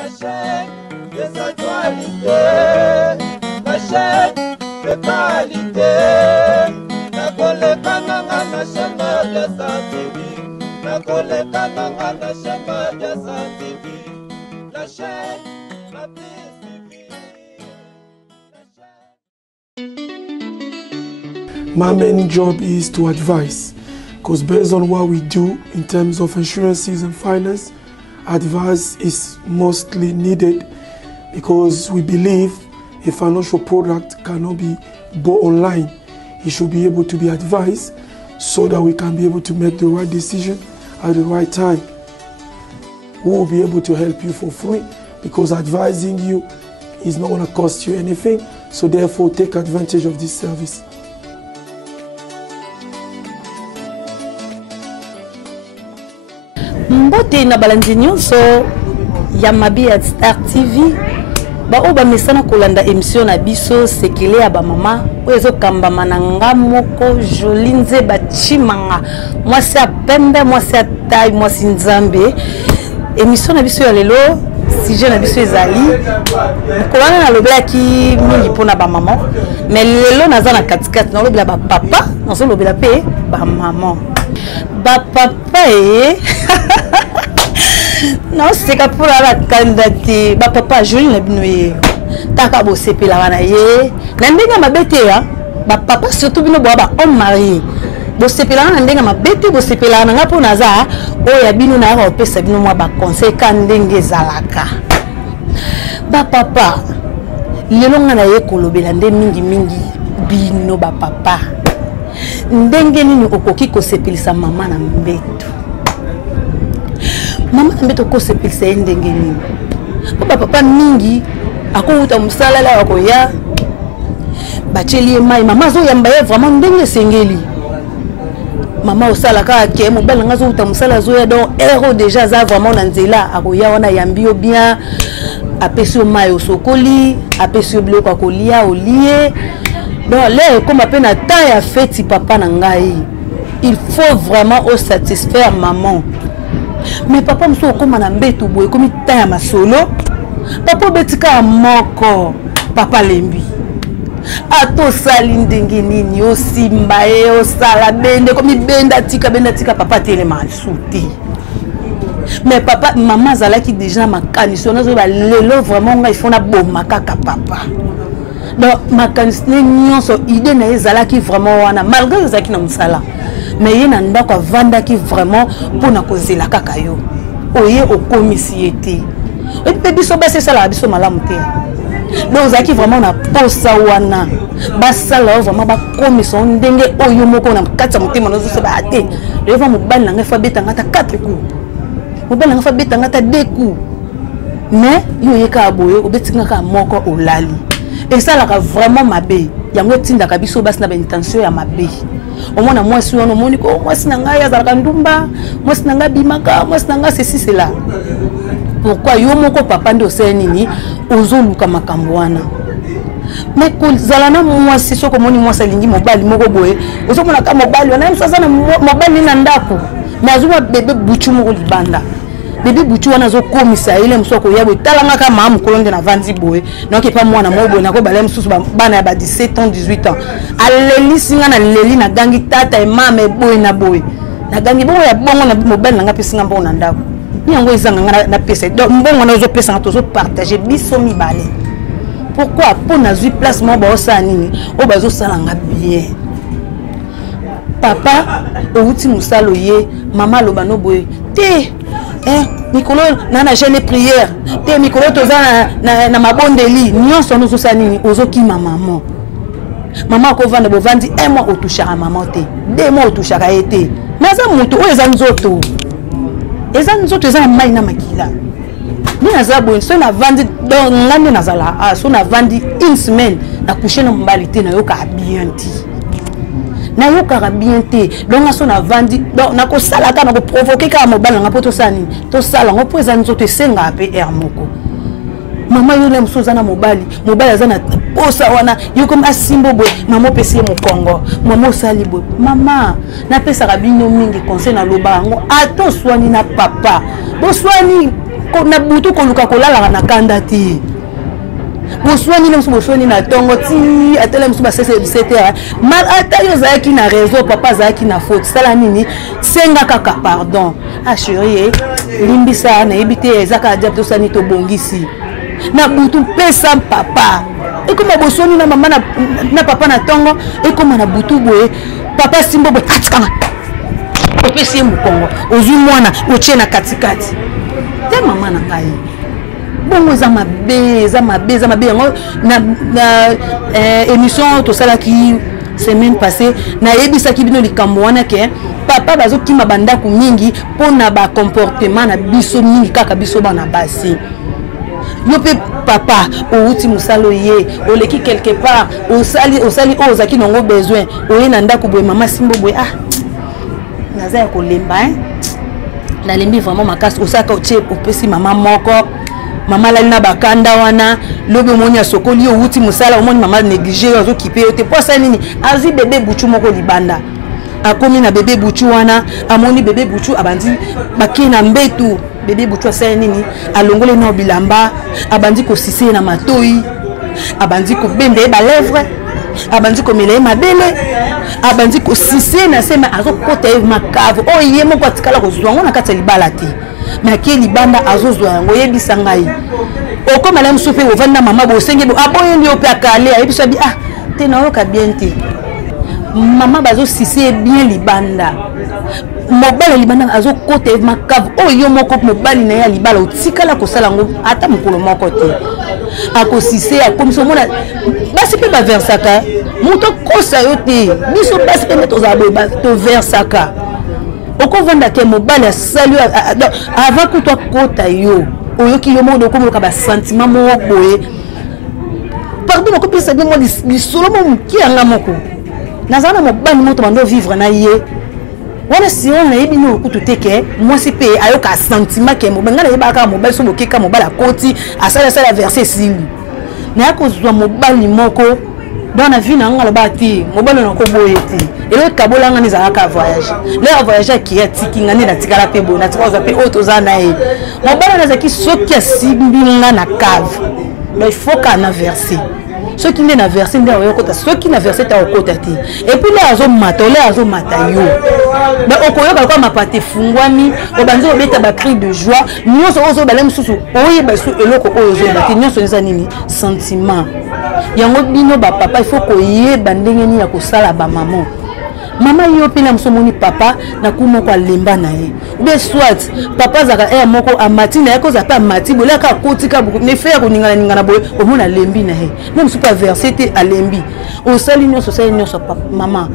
La chaîne des actualités, la chaîne de qualité. La collecte na chaîne de TV, la collecte na chaîne de TV, la chaîne la plus suivie. My main job is to advise, because based on what we do in terms of insurances and finance, advice is mostly needed, because we believe a financial product cannot be bought online. It should be able to be advised so that we can be able to make the right decision at the right time. We will be able to help you for free, because advising you is not going to cost you anything. So therefore, take advantage of this service. Mbote na balandi nyonso ya mabi ya Star TV ba oba mesana kolanda émission na biso sekele ya ba mama ozo kamba mananga moko jolinze bachimanga mwasi ya pembe mwasi ya taille mwasi nzambe émission na biso ya lelo sujet na biso ezali kolana na lobela ki mingi pona ba mama mais lelo naza na katikati na lobela ba papa nazo lobela pe ba mama ba papa non c'est que pour la candidate ba papa joli na binoye taka bo sepela wana ye na ndenga mabete ya ba papa surtout bino bo ba homme marié bo sepela na ndenga mabete bo sepela na ngapo naza o ya bino na ba pesa bino mwa ba conseil kan ndenge zalaka ba papa lelo ngana ye kolobela nde mingi bino ba papa ndenge nini okoki ko sepelisa mama na mbeto mama mbeto ko sepelisa ndenge nini papa mingi akouta musala la koya bacheli mai mama zo yamba ye vraiment ndenge sengeli mama osala ka ke mobala ngazo uta musala zo ya donc héros déjà za vraiment na nzela akoya wana yambio bien apesio mai osokoli apesio bloko akolia olie donc là comme appelle na temps ya fête papa na ngai il faut vraiment au satisfaire maman. Mais papa mso koma na mbeto boye komi temps ya masolo papa betika moko papa lembi ato sali ndenge nini osimba e osala bende komi benda tika papa telema souti. Mais papa maman zalaki déjà makaniso nazo ba lelo vraiment ngai fona boma kaka papa. Donc makaniso nyonso idée na ezalaki vraiment wana malgré ezaki na musala. Mais il y a un endroit qui vend qui vraiment pour na kozela kaka yo oye okomisiete et puis biso base ça la biso malamu te donc zaki vraiment na posa wana basala vraiment ba komisa ndenge oyo moko na katsa mutema nozo se ba te le va mobali na fa beta ngata 4 coups mobali na fa beta ngata 2 coups mais yo yeka boyo obetinga ka moko olali et ça la vraiment mabe yango tindaka biso basi na ba intention ya mabe. Au moins moi si on moni ko moi sinanga ya zalaka ndumba moi sinanga bimaka moi sinanga ceci cela pourquoi yo moko papa ndo senini ozoluka makambo wana mais ko zalana moi si soko moni moi salingi mobali moko boye ozomona ka mobali wana msasa na mobali na ndako mais azuma bebe buchu moko libanda bébé buchu wana zo komisa ile msoko yabo talanga ka mamu kolonde na vandi boye donc pas moi na mobo na ko balem susu bana ya ba 17 ans 18 ans aleli singa na leli na gangi tata e mama e boye na boye na gangi bongo ya bongo na mobile na ngapi singa mbona ndako ni yango ezanga na pesa donc mbongo na zo pesa na tozo partager biso mi balé pourquoi pour na zui place mo ba osa nini o bazo salanga bien papa outi musalo ye mama lobano boye te Mikolo na jeune prière te mikolo toza na mabondeli nyonso nous osanini ozoki maman maman ko vanda bovandi un mois otushaka maman te 2 mois otushaka ete naza mutu o eza nzoto eza mai na makila ni naza bo so na vandi donc ngane nazala so na vandi une semaine na coucher na mbalité na yoka bien ti na yoka bien te donc aso na vandi donc na ko sala ka na ko provoquer ka mobile nga poto sani to sala ngo poza nzoto senga pe air moko mama yo le msoza na mobile azana posa wana yo comme asimbo boy mama pesi mo Congo mama sali boy mama na pesa ka bino mingi conseil na loba ngo ato swani na papa bo swani na butu koluka kolala na kanda ti boswani na musu boswani na tongo ti atela musu ba 17h mal atayo zaki na réseau papa zaki na faute sala nini senga kaka pardon ah chérie limbisa na ebité ezaka dia to sani to bongisi na butu pesa papa et comme boswani na mama na papa na tongo et comme na butu boye papa simbo bo katikanga opesi mukongo ozwi mwana otie na katikati te mama na ngai bongo za mabe yango na émission to sala ki semaine passée na yebisa ki bino likambo wana ke papa bazo kima bandako mingi pona ba comportement na biso mingi kaka biso bana basi yo pe papa outi musalo ye oleki quelque part osali ozaki nongo besoin oye na ndako boye mama simbo boye ah naza ya kolemba na lembi vraiment makasi osaka otie opesi mama moko mama la na bakanda wana lobe moni ya sokoli yo uti musala omoni mama négligé ozo kipe yo te posa nini azi bébé buchu moko libanda akomi na bébé buchu wana amoni bébé buchu abandi bakina mbetu bébé buchu asaya nini alongole na bilamba abandi ko sise na matoi abandi ko bende ba lèvre abandi ko mele mabele abandi ko sise na sema azo kota makavo o yemo kwa tikala ko zwango na kata libala te mais qui libanda azozwa yango yebisa ngai okoma la msupe ovanda mama bo senge bo aboye ndi ope akale ayebisa bi ah te na yoka bien te mama bazo sise bien libanda mobala libanda azo kote makavo o yo moko mobali na ya libala otikala ko sala ngo ata mukolo moko te akosise akomiso mona basi pe ba versaka muto kosa yo te biso basi pe meto za bo ba to versaka oko vanda ke mobali a salu avant que toi kota yo oyoki yo modo ko ka ba sentiment mo boye pardon ko pesa bi mo di solo mo ki anga moko nazana mobali moto bando vivre na ye wana si on na yebi no kutu teke moi si pe ayoka sentiment ke mo banga na yeba ka mobali so bokeka mobali akoti asala verser sili na yakozwa mobali moko dans la vie na ngala bati mobali na ko boye ti et kabola ngani za ka voyage le voyage qui est tiki ngani na tikala pe bo na tikoza pe auto za na e mobali na zaki soki asimbinga na cave mais il faut qu'on verser ceux qui n'a versé nda oyokota ceux qui n'a versé ta okota ti et puis là azo mata yo mais okoyoka kwa mapate fungwami obanzo obeta ba cri de joie nyoso ozo balem susu oye basu eloko ozo ba nyoso nza nini sentiment yango bino ba papa il faut koyeba ndenge ni ya kosala ba maman mama yo pena msomoni papa na kumo kwa lemba na ye be soit papa zaka moko amati na yako za pa amati bolaka kotika buku ne faire ningana boye omona lembi na he même super versete a lembi o sali nyoso sali nyoso papa mama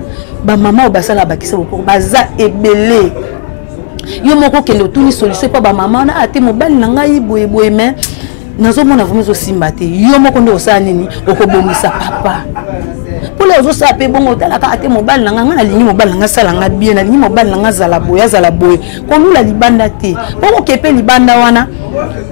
ba mama obasala bakisa boko baza ebele yo moko kendo tuni solution pa ba mama na ate mobali na ngai boye mais nazo mona vraiment zo simbate yo moko ndo osala nini okobomisa papa pour les autres sapé bon otalaka ate mobali na nga lingi mobali na nga sala nga bien na lingi mobali na nga zala boye ko nula libanda te poko kepe libanda wana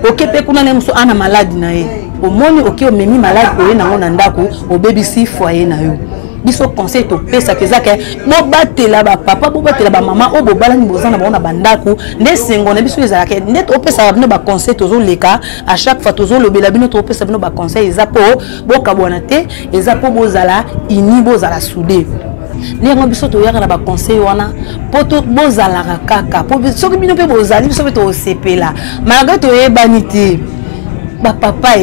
okepe kuna na muso ana malade na ye omoni oke omemi malade oye na ngona ndako obebisi foyer na yo biso conseil to pesa kezaka mo batela ba papa bo batela ba mama o bo bala ni bozana ba ona bandako nde sengo na biso ezalaka nde to pesa bino ba conseil tozo leka à chaque fois tozo lobela bino to pesa bino ba conseil ezapo bo kabona te ezapo bozala ini bozala soudé nengo biso to yaka na ba conseil wana poto bozala kaka po soki bino pe bozali biso to sepela malgré to yebani te ba papa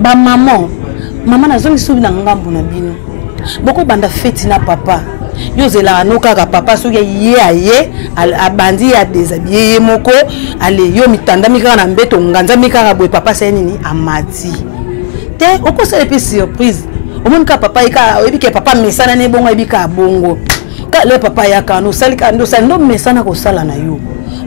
ba maman na zongi subi na ngambu na bino boko banda feti na papa yo zela anoka ka papa so ye abandi ya déshabillé moko ale yo mitanda mika na mbeto nganza mika boye papa c'est nini amati te okosa epi surprise omonika papa ika ebike papa mesana ne bongo ebika bongo ka le papa yaka no salika ndo sando mesana ko sala na yo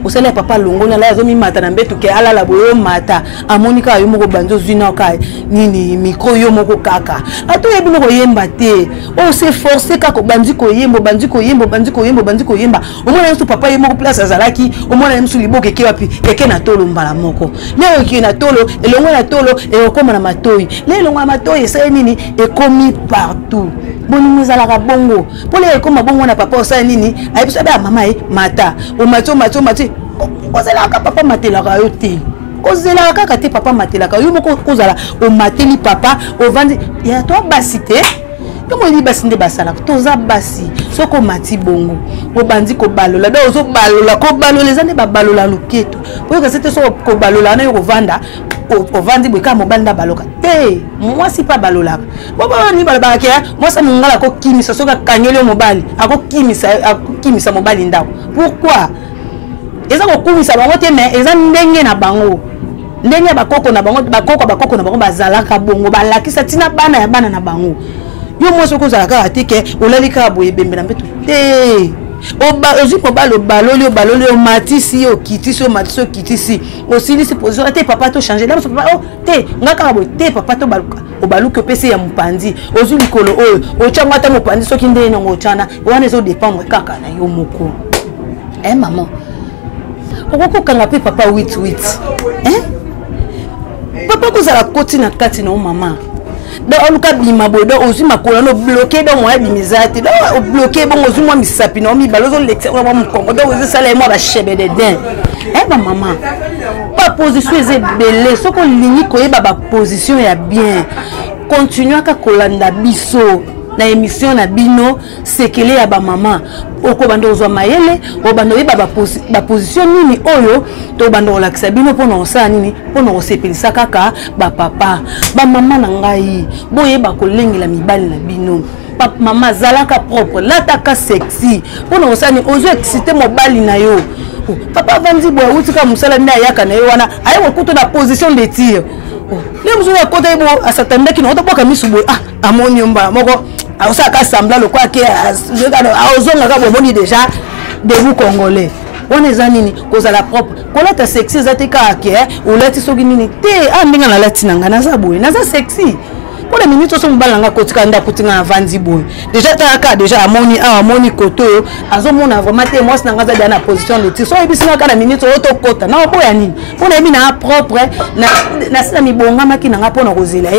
osala papa longola la zo mi mata na mbeto ke ala la boyo mata amonika yo moko banzo zina ka nini micro yo moko kaka ato yebi moko yemba te o se forcer ka ko banzi ko yembo omona nso papa ye moko place azalaki omona nso liboke ke wapi eke na tolo mbala moko leo ki na tolo elongo na tolo e okoma na matoi lelo ngwa matoi esa nini ekomi partout boni muzala bongo pole ekoma bongo na papa osa nini ayebisa ba mama mata o mato ozelaka papa matelaka yo te kozela kaka te papa matelaka yo moko kozala o mateli papa o vandi ya to basi te yo mo basi nde basala toza basi soko mati bongo o bandi ko balola do ozo balola ko balola ezande ba balola loketo po ka sete so ko balola na yo vanda o vandi boka mo banda baloka te moi si pas balola bo ba ni baloba ke moi sa ngala ko kimisa soka kanyele mobali ako kimisa mobali ndao pourquoi eza ko kumisa bango te mais eza ndenge na bango ndenge bakoko na bango bakoko na bango bazalaka bongo balakisa tina bana ya bana na bango yo mo soko zalaka atike olalika boye bembe na mbeto te ozu baloli baloli o matisi o kitisi o matisi o kitisi aussi si position te papa to changer là papa oh te ngaka boye te papa to baluka o baluka pese ya mupandi ozu likolo o changwa ta mupandi soki ndenge ngo chana wana ezo dépendre kaka na yo moko maman okoko kanga pe papa 8 papa kozala koti na kati na o mama do oluka bima bodo ozu makola no bloquer do mo bimizati do o bloquer bon ozu mo misapi no mi balozo lecture mo mkongo do ozu sala mo ba chebe de den ba mama pas position eze belé soko lingi koyeba ba position ya bien continue ka kolanda biso na émission na bino sekele ya ba mama oko bando ozwa mayele o bando yeba ba position nini oyo to bando olakisa bino pona osala nini pona osepelisa kaka ba papa ba mama na ngai boyeba kolengela mibali na bino papa mama zalaka propre lataka sexy pona osani ozo exciter mobali na yo papa vandi boya utika musala nda yaka na yo wana ayo kuto na position de tir le muso ya kota ibo asatanda kino otoboka misubo amoni mba moko aosa ka sembla le quoi que azonga ka bomoni déjà debout congolais on est anini cause la propre kola ta sexy zatika ke ou lati soki nini te ndinga na lati nanga na za boy na za sexy pour les minutes so mbalanga kotika nda kutinga na vandi boy déjà ta déjà amoni koto azomona vraiment te moi nanga za dia na position de tir so ebisina ka na minutes oto kota na boya nini pour les mina propre na sila mibonga maki nanga pona kozela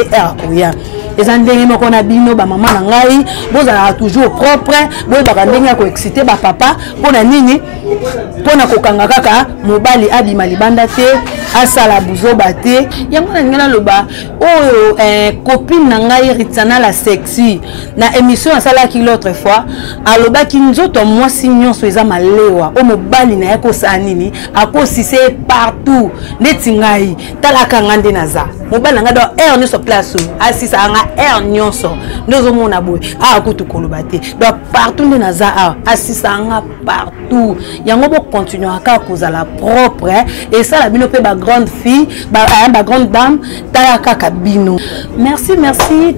koya les andenge moko na bino ba maman na ngai bozala toujours propre boy ba ndenge ko exciter ba papa pona nini pona kokanga kaka mobali abima libanda te asala buzoba te yango na ngana loba oyo copine na ngai Ritana la sexy na émission asala ki l'autre fois aloba ki nzoto mwasi nyonso eza malewa o mobali na yako sa nini akosise partout neti ngai talaka ngande naza mobali nga do nyonso place asisa nga nyonso ndozo mona boy akutu koloba te do partout nde naza asisa nga partout yango bo continuer aka kozala propre et ça la bino pe ba grande fille ba grande dame talaka kabino merci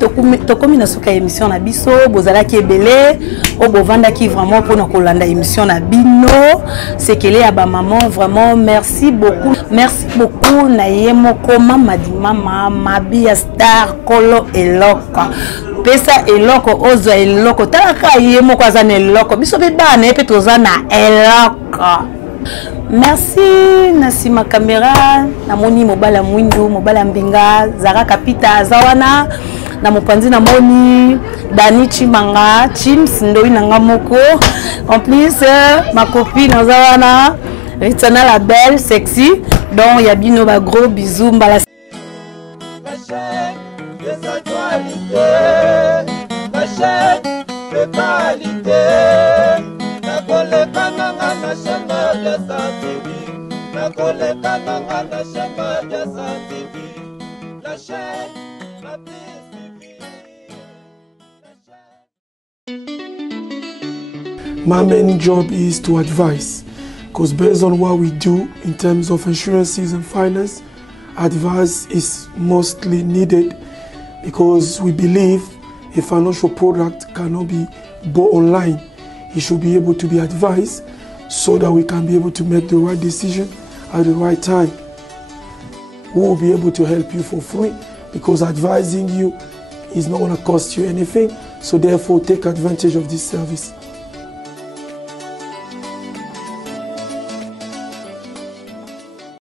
tokomi na soka émission na biso bozala ki ebele o bovanda ki vraiment pour na kolanda émission na bino sekele ya ba maman vraiment merci beaucoup na yemoko mama di mama mabia star kolo eloko pesa eloko ozo eloko talaka yemoko azana eloko biso be bana pe tozana eloko merci nasima caméra na moni mobala mwindu mobala mbinga zara kapita zawana na mopanzi na moni Dani Chimanga Chims ndoi nanga moko en plus ma copine zawana Ritana la belle sexy donc ya bino ba gros bisous mbala la chaîne de qualité na koleka nanga na chaîne de santé na koleka nanga na chaîne de santé la chaîne la My main job is to advise, because based on what we do in terms of insurances and finance, advice is mostly needed because we believe a financial product cannot be bought online. It should be able to be advised so that we can be able to make the right decision at the right time. We will be able to help you for free because advising you is not going to cost you anything. So therefore, take advantage of this service.